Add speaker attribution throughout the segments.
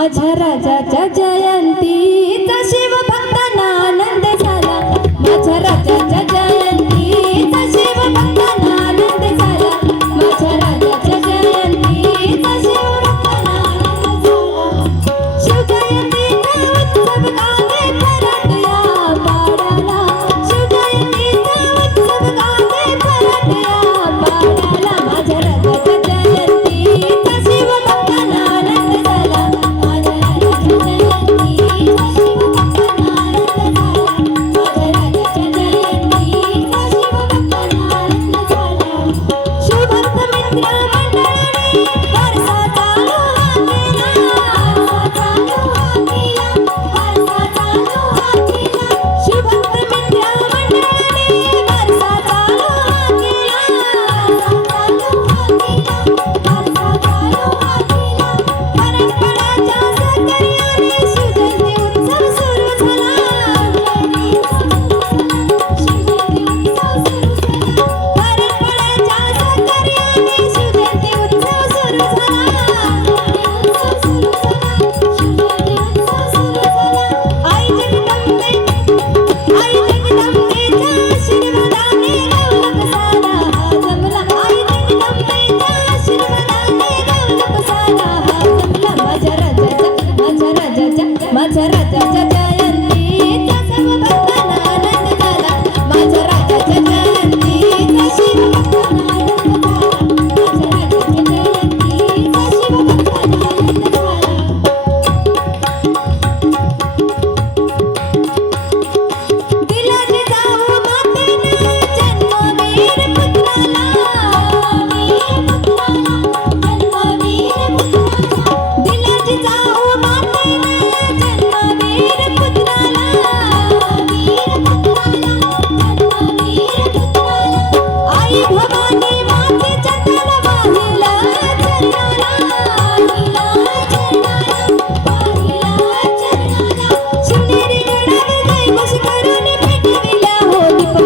Speaker 1: माझ्या राजाच्या Jaya cerrate, cerrate.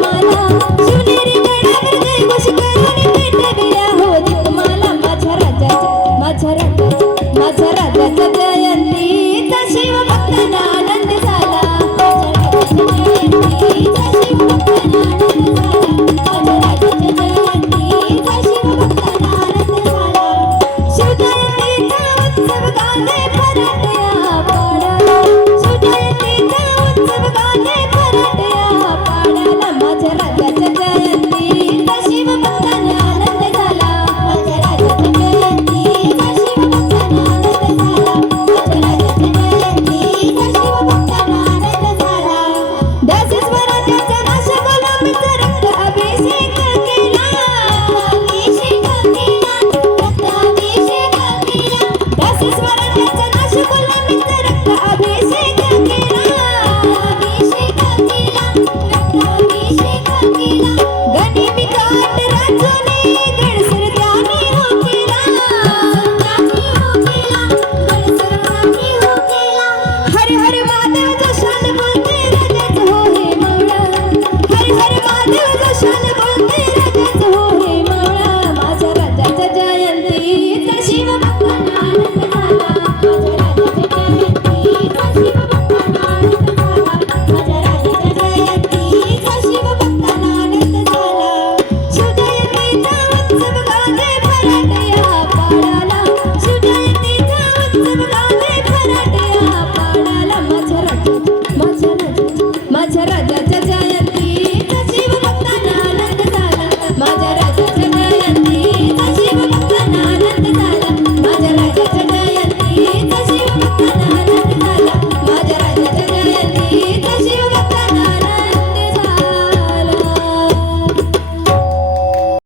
Speaker 1: মালা সুনের গড়ার গায়ে বসে কারণে পেটে बोलते